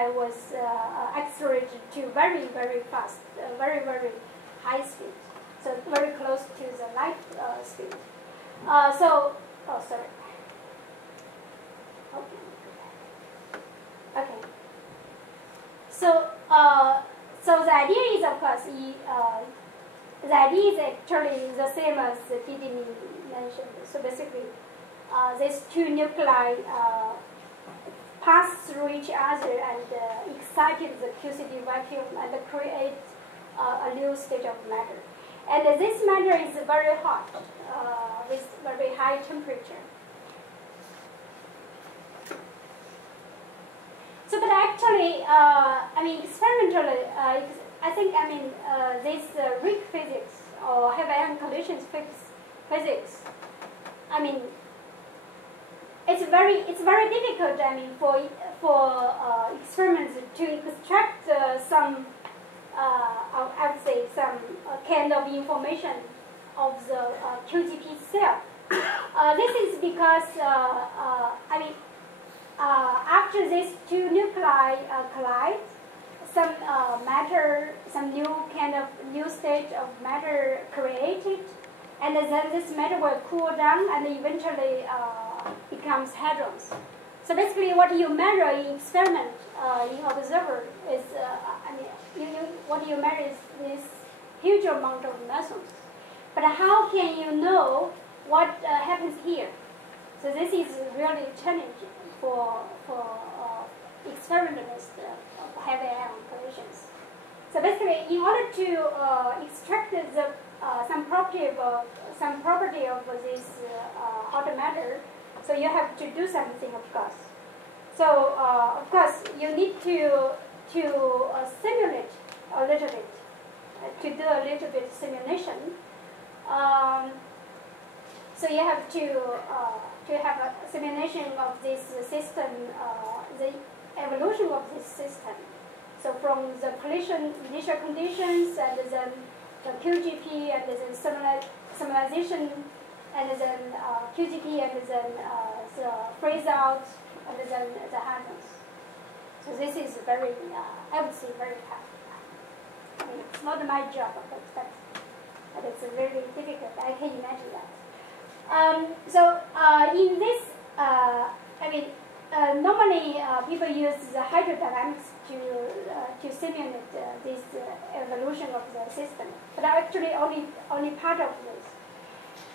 nuclei was accelerated to very, very fast, very, very high speed, so very close to the light speed. Oh, sorry. Okay. So, so the idea is, of course, the idea is actually the same as Didi mentioned. So basically, these two nuclei pass through each other and excited the QCD vacuum and create a new state of matter. And this matter is very hot with very high temperature. So, but actually, I mean, experimentally, I think, this weak physics or heavy-ion collisions physics, I mean, it's very difficult. I mean, for experiments to extract some, I would say, some kind of information of the QTP cell. This is because, after these two nuclei collide, some matter, some new state of matter created, and then this matter will cool down and eventually becomes hadrons. So basically, what you measure in experiment, in observer, is what you measure is this huge amount of mesons. But how can you know what happens here? So this is really challenging for experimentalists of heavy ion collisions. So basically, in order to extract some property of this hot matter, so you have to do something, of course. So of course, you need to simulate a little bit, to do a little bit simulation. So you have to have a simulation of this system, the evolution of this system. So from the collision initial conditions, and then the QGP, and then summarization, and then QGP, and then the phase out, and then the hadrons. So this is very, I would say, very tough. I mean, it's not my job, but it's very difficult. I can imagine that. In this, normally people use the hydrodynamics to simulate this evolution of the system, but actually only part of this.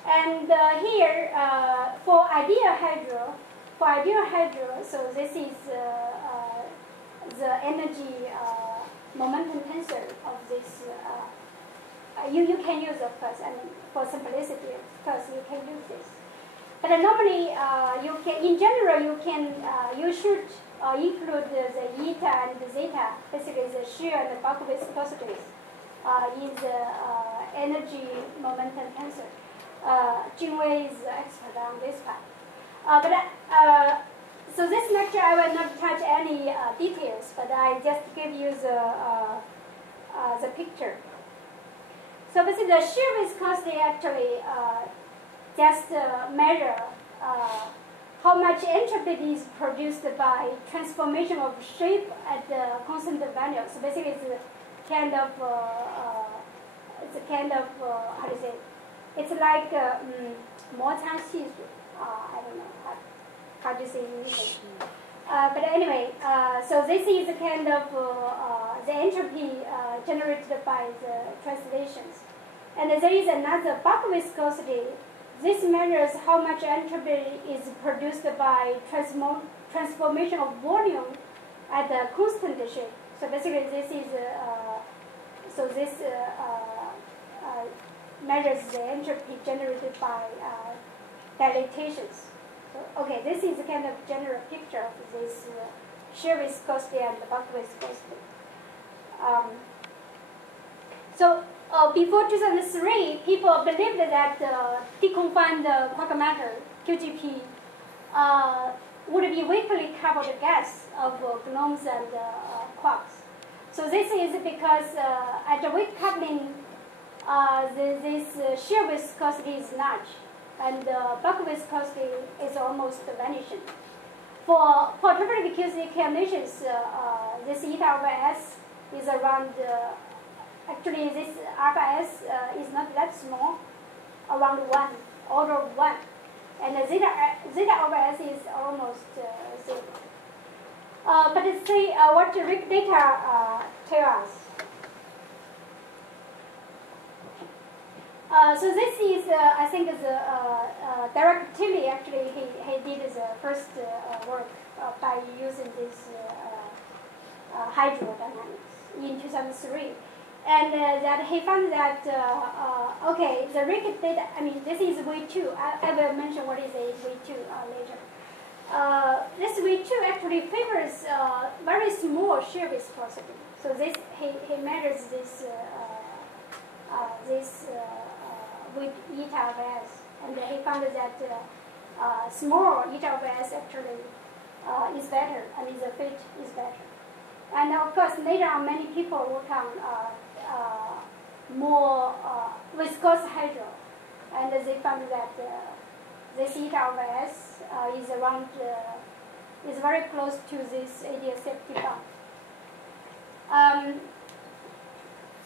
And here, for ideal hydro, so this is the energy momentum tensor of this. You can use, of course, for simplicity, of course, you can use this. But normally, in general, you should include the eta and the zeta, basically the shear and the bulk viscosities, in the energy momentum tensor. Jinwei is expert on this part. So this lecture, I will not touch any details, but I just give you the picture. So basically, the shear viscosity actually just measure how much entropy is produced by transformation of shape at the constant value. So basically, it's a kind of how do you say? It's like I don't know how to say in English. But anyway, so this is the kind of the entropy generated by the translations. And there is another bulk viscosity. This measures how much entropy is produced by transformation of volume at the constant shape. So basically, this is measures the entropy generated by dilatations. So, okay, this is a kind of general picture of this shear viscosity and the bulk viscosity. Before 2003, people believed that deconfined quark matter, QGP, would be weakly coupled gas of gluons and quarks. So this is because at the weak coupling, this shear viscosity is large, and bulk viscosity is almost vanishing. for triple QC conditions, this eta over S is around, actually this alpha S is not that small, around 1, order of 1. And zeta over S is almost 0. But let's see what the RIC data tell us. So this is, I think, Derek Tilley actually he did the first work by using this hydrodynamics in 2003, and that he found that okay, the RIC data. I mean, this is V2. I will mention what is a V2 later. This V2 actually favors very small shear viscosity. So this he measures this with eta of S, and he found that small eta of S actually is better. I mean, the fit is better. And of course, later on, many people work on more viscous hydro, and they found that this eta of S is around is very close to this ADS safety bond.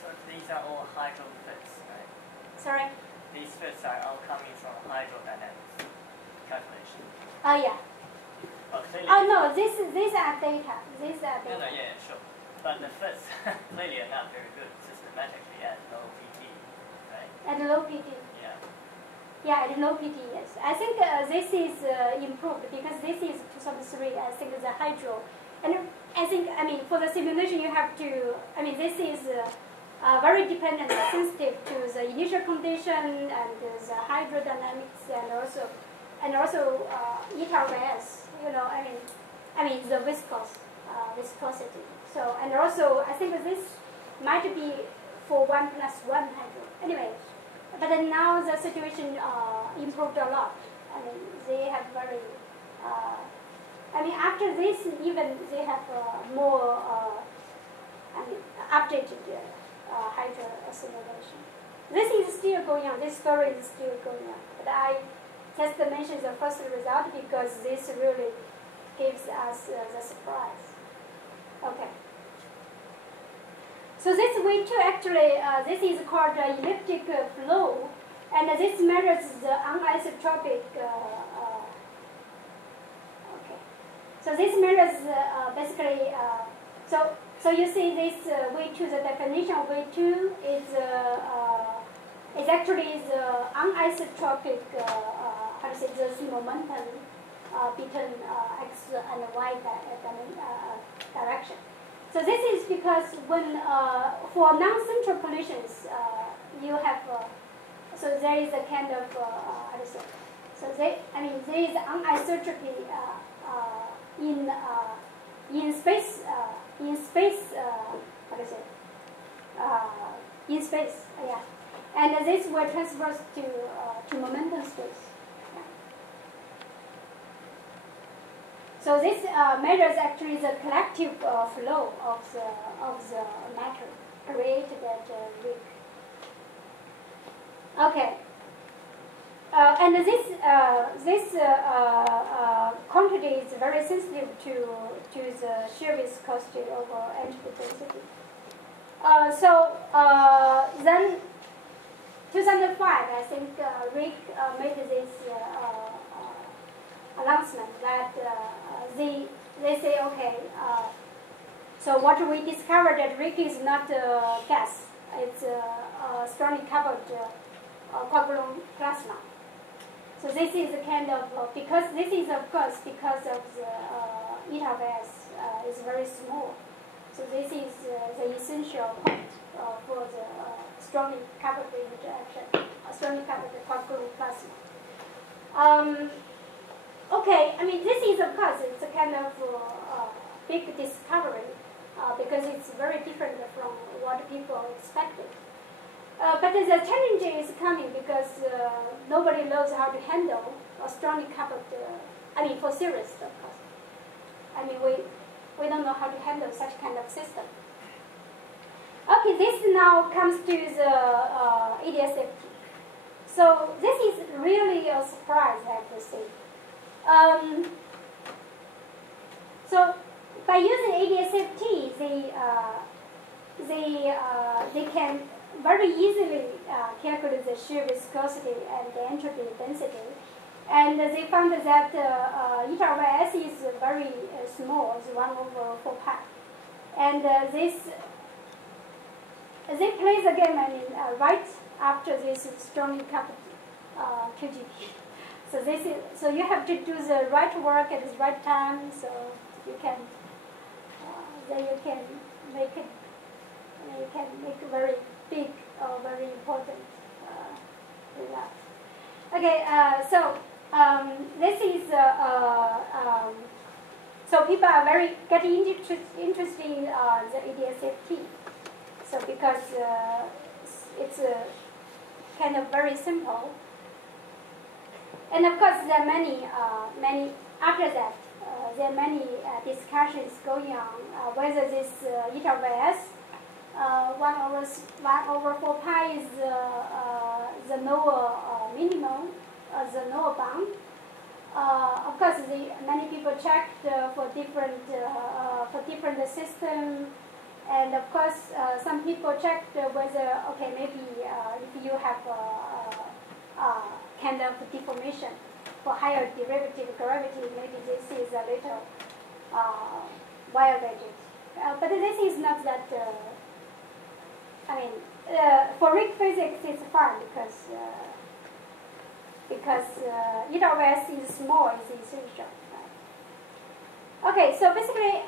So these are all hydro fits, right? Sorry. These fits are all coming from hydrodynamics calculation. Yeah. But clearly, No, these are data. These are data. No, yeah, sure. But the fits clearly are not very good systematically at low PT, right? At low PT. Yeah. Yeah, at low PT, yes. I think this is improved because this is 2003. I think the hydro, and I think for the simulation you have to. I mean, this is very dependent, sensitive to the initial condition and the hydrodynamics, and also eta of S. You know, I mean the viscosity. So, and also I think this might be for 1+1 hydro. Anyway, but then now the situation improved a lot. I mean, they have very. After this, even they have more. Updated hydro simulation. This is still going on. This story is still going on. But I just mentioned the first result because this really gives us the surprise. Okay. So this V2 actually, this is called elliptic flow, and this measures the anisotropic. Okay. So this measures basically. So you see this V2. The definition of V2 is actually the anisotropic. How to say this momentum between x and y direction. So this is because when for non-central collisions you have so there is a kind of how to say, so there is anisotropy in space how to say in space, yeah, and this will transfer to momentum space. So this measures actually the collective flow of the matter created at RIC. Okay. And this quantity is very sensitive to the shear viscosity over entropy density. Then 2005, I think RIC made this announcement that they say, okay, so what we discovered at RIC is not gas, it's strongly coupled covalent plasma. So this is a kind of, because this is of course because of the eta of S is very small. So this is the essential point for the strongly coupled interaction, strongly coupled covalent plasma. Okay, this is of course it's a kind of big discovery because it's very different from what people expected. But the challenge is coming because nobody knows how to handle a strongly coupled. For series, of course. We don't know how to handle such kind of system. Okay, this now comes to the ADS-FT. So this is really a surprise, I have to say. So by using ADS-FT, they can very easily calculate the shear viscosity and the entropy density. And they found that eta over S is very small, it's 1 over 4 pi. And they play the game, right after this strongly coupled QGP. So you have to do the right work at the right time, so you can then you can make it. You can make a very big or very important result. Okay, so this is so people are very getting interested in the ADS-FT. So because it's kind of very simple, and of course there are many after that there are many discussions going on whether this eta over S 1 over 4 pi is the lower minimum, the lower bound. Of course, many people checked for different systems, and of course, some people checked whether maybe if you have kind of deformation for higher derivative gravity, maybe this is a little violated. But this is not that. For Rick physics, it's fine because eta over S is small, is essential. Right? Okay, so basically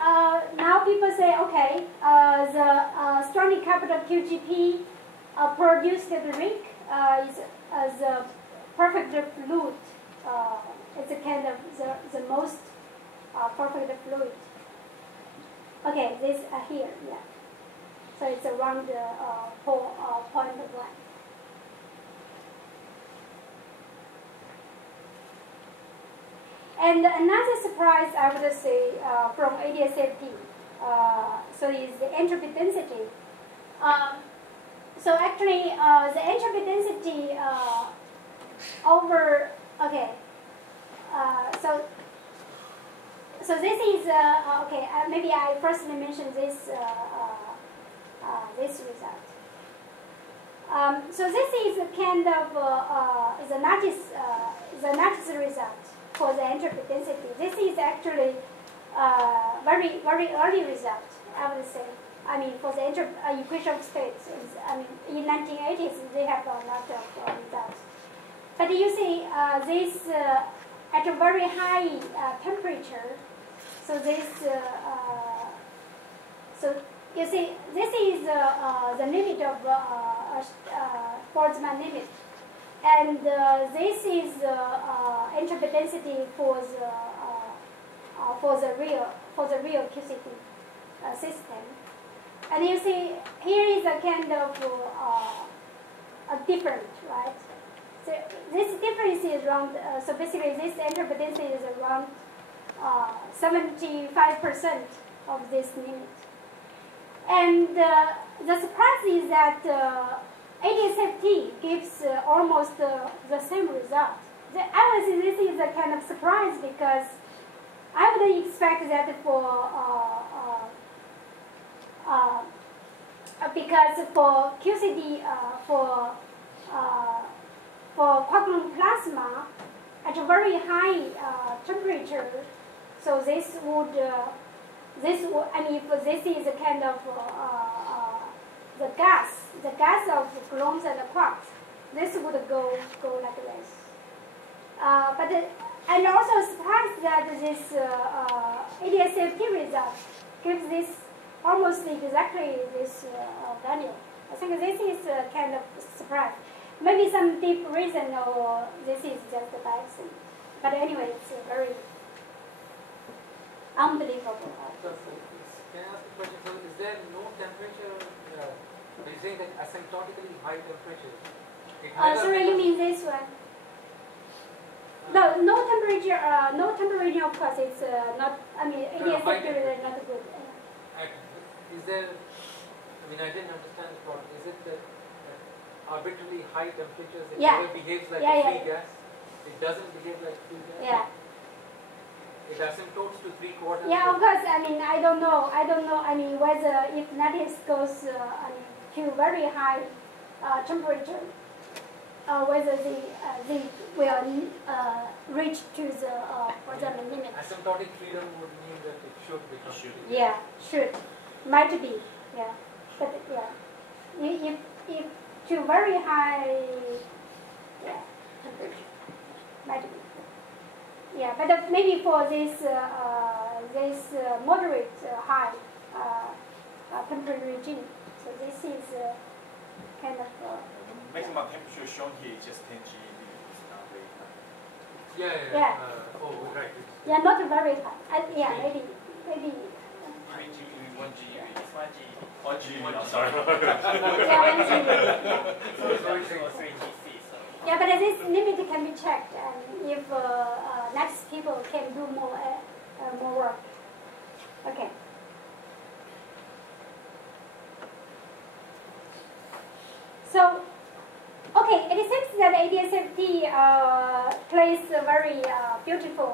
now people say, okay, the strongly coupled QGP produced the Rick is as a perfect fluid. It's a kind of the most perfect fluid. Okay, this here, yeah. So it's around 0.1. And another surprise I would say from ADS-FT, so is the entropy density. So actually the entropy density over, okay, so this is, okay, maybe I firstly mentioned this this result. So this is kind of the largest result for the entropy density. This is actually very early result, I would say. For the entropy equation of states, in 1980s they have a lot of results. But you see, this at a very high temperature. So this, so you see, this is the limit of Boltzmann limit, and this is entropy density for the real QCD system. And you see, here is a kind of a different, right? So this difference is around. So basically, this entropy density is around 75% of this limit. And the surprise is that ADS-FT gives almost the same result. I would say this is a kind of surprise because I would expect that because for QCD for quark-gluon plasma at a very high temperature, so this would if this is a kind of the gas of gluons and quarks, this would go like this. And also surprised that this ADS-FT result gives this almost exactly this value. I think this is a kind of surprise. Maybe some deep reason, or this is just a biasing. But anyway, it's very unbelievable. So, can I ask a question? So, is there no temperature? You're saying that asymptotically high temperature. Sorry, you mean this one? No temperature. No temperature. Of course, it's not. ADS-FT is not good. Is there? I didn't understand the problem. Is it that arbitrarily high temperatures it never behaves like a free gas? It doesn't behave like free gas. Yeah. it asymptotes to 3/4. Yeah, of course. I mean, I don't know. I mean, whether if lattice goes to very high temperature, whether they will reach to the for example limit. Asymptotic freedom would mean that it should become. Yeah, should, might be. Yeah, but yeah, if to very high, yeah, temperature, might be. Yeah, but maybe for this moderate high temperature regime, so this is kind of. Maximum temperature shown here is just 10 GeV. It's not very high. Yeah. Oh, right. Yeah, not very high. Yeah, maybe. 3 GeV, 1 GeV. It's 1 G. 1 GeV, I'm sorry. Yeah, 1 GeV. Or 3 GC. So. Yeah, but this limit can be checked, and if next people can do more work. Okay. So, okay, it seems that ADS-CTP plays a very beautiful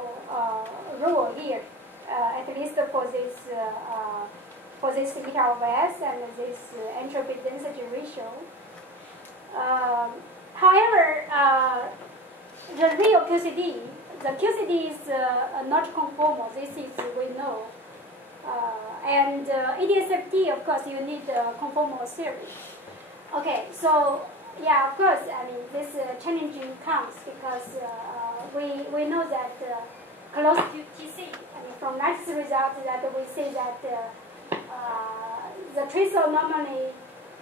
role here, at least for this eta of S and this entropy density ratio. However, the real QCD, the QCD is not conformal. This is we know. And ADS-CTP, of course, you need a conformal series. Okay, so yeah, of course, I mean this challenging comes because we know that close to TC. I mean from next result that we see that the trace anomaly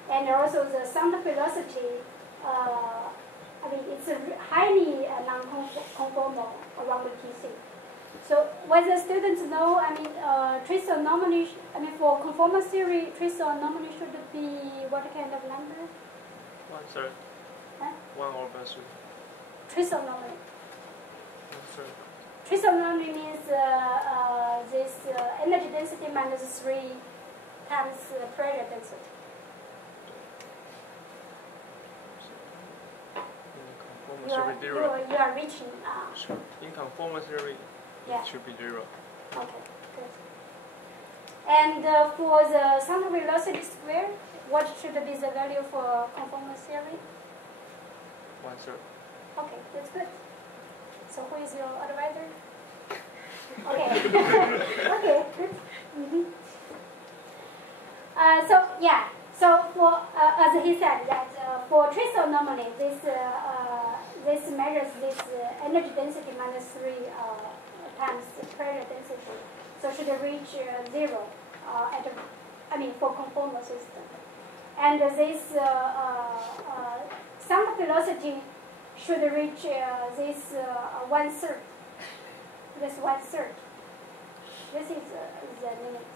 and also the sound velocity. I mean it's highly non-conformal around the TC. So whether students know, I mean, trace anomaly, I mean, for conformal theory, trace anomaly should be what kind of number? 1/3. Huh? 1/3. Trace anomaly. 1/3. Trace anomaly means this energy density minus 3 times pressure density. In conformal theory, 0. You are reaching. In conformal theory, Yeah. it should be 0. Okay, good. And for the sound velocity square, what should be the value for conformal theory? 1/3. Okay, that's good. So who is your advisor? Okay. Okay, good. Mm-hmm. So yeah, so for as he said that for trace anomaly, this measures this energy density minus 3 times pressure density, so should reach 0 for conformal system, and this sound velocity should reach this 1/3. This 1/3. This is the limit,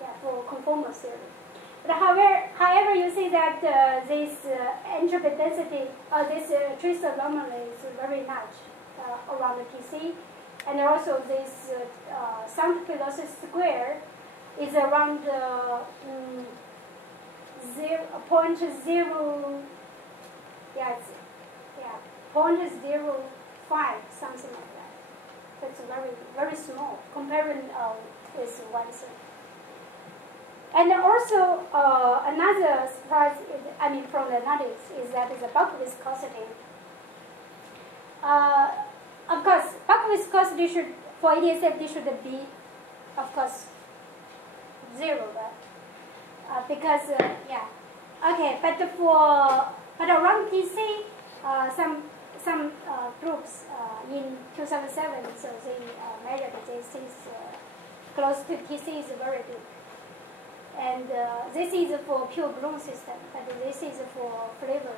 yeah, for conformal theory. But however, you see that this entropy density, this trace anomaly is very large around the TC. And also this sound velocity square is around 0.0, yeah, 0.05, something like that. That's very, very small comparing with 1/3. And also another surprise, from the analysis is that the bulk viscosity. Of course, bulk viscosity should, for ADS-CTP should be, of course, 0, right? Because, yeah. Okay, but around TC, some groups in 2007, so they measured this is close to TC is very big. And this is for pure Bloom system, but this is for flavor,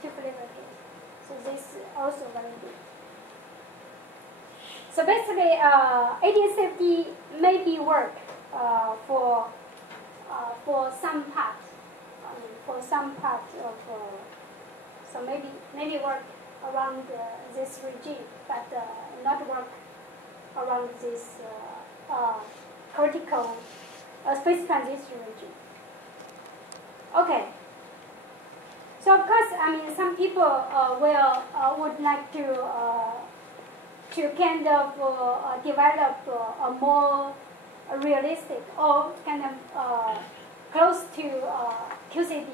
two flavor case. So this also very big. So basically, ADS-CTP maybe work for some part. For some part of so maybe work around this regime, but not work around this critical space transition regime. Okay. So of course, some people would like to to kind of develop a more realistic or kind of close to QCD,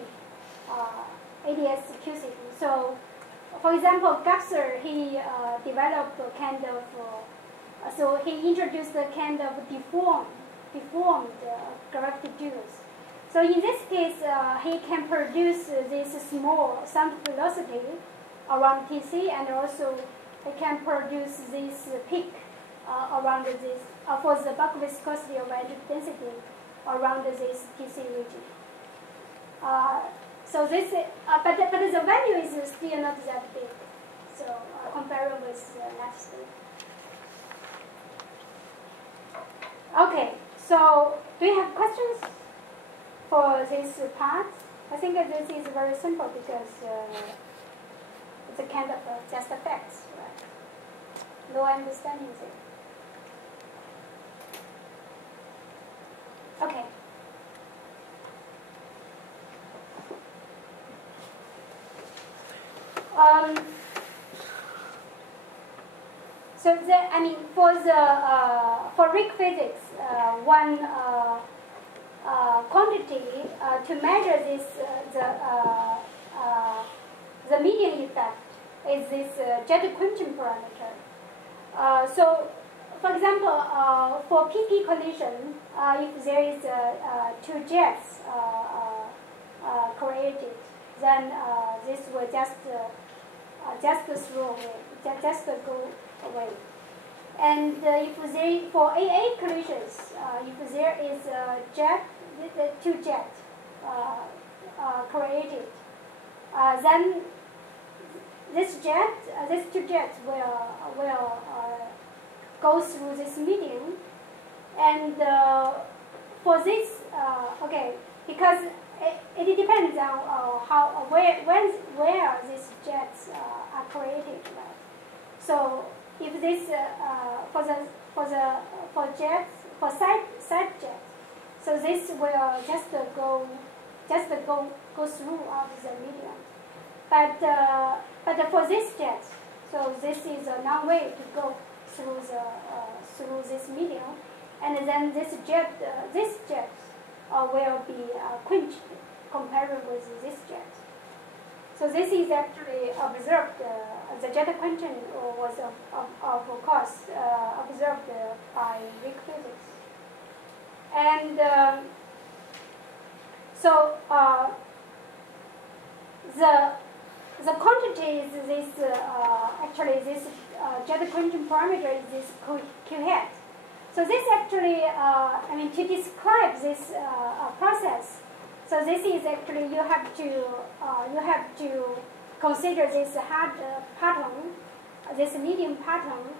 ADS QCD. So, for example, Gapser, he developed a kind of, so he introduced a kind of deformed gravity duals. So in this case, he can produce this small sound velocity around TC, and also he can produce this peak around this, for the bulk viscosity of energy density around this TC region. So this, but the value is still not that big. So comparing with net state. Okay, so do you have questions for this part? I think that this is very simple because it's a kind of just facts, right? No understanding there. Okay. So I mean, for Rick physics, one quantity to measure this the median effect is this jet quenching parameter. So, for example, for PP collision, if there is two jets created, then this will just throw away, just go away. And if there, for AA collisions, if there is a jet, two jets created, then these two jets will go through this medium. And for this, okay, because it depends on where these jets are created, right? So if this for jets, for side jets, so this will just go through out the medium. But for this jet, so this is a long way to go through this medium, and then this jet will be quenched compared with this jet. So this is actually observed. The jet quenching was of course observed by Rick physics, and so the quantity is this actually this jet quenching parameter is this Q hat. So this actually I mean, to describe this process. So this is actually you have to consider this hard pattern, this medium pattern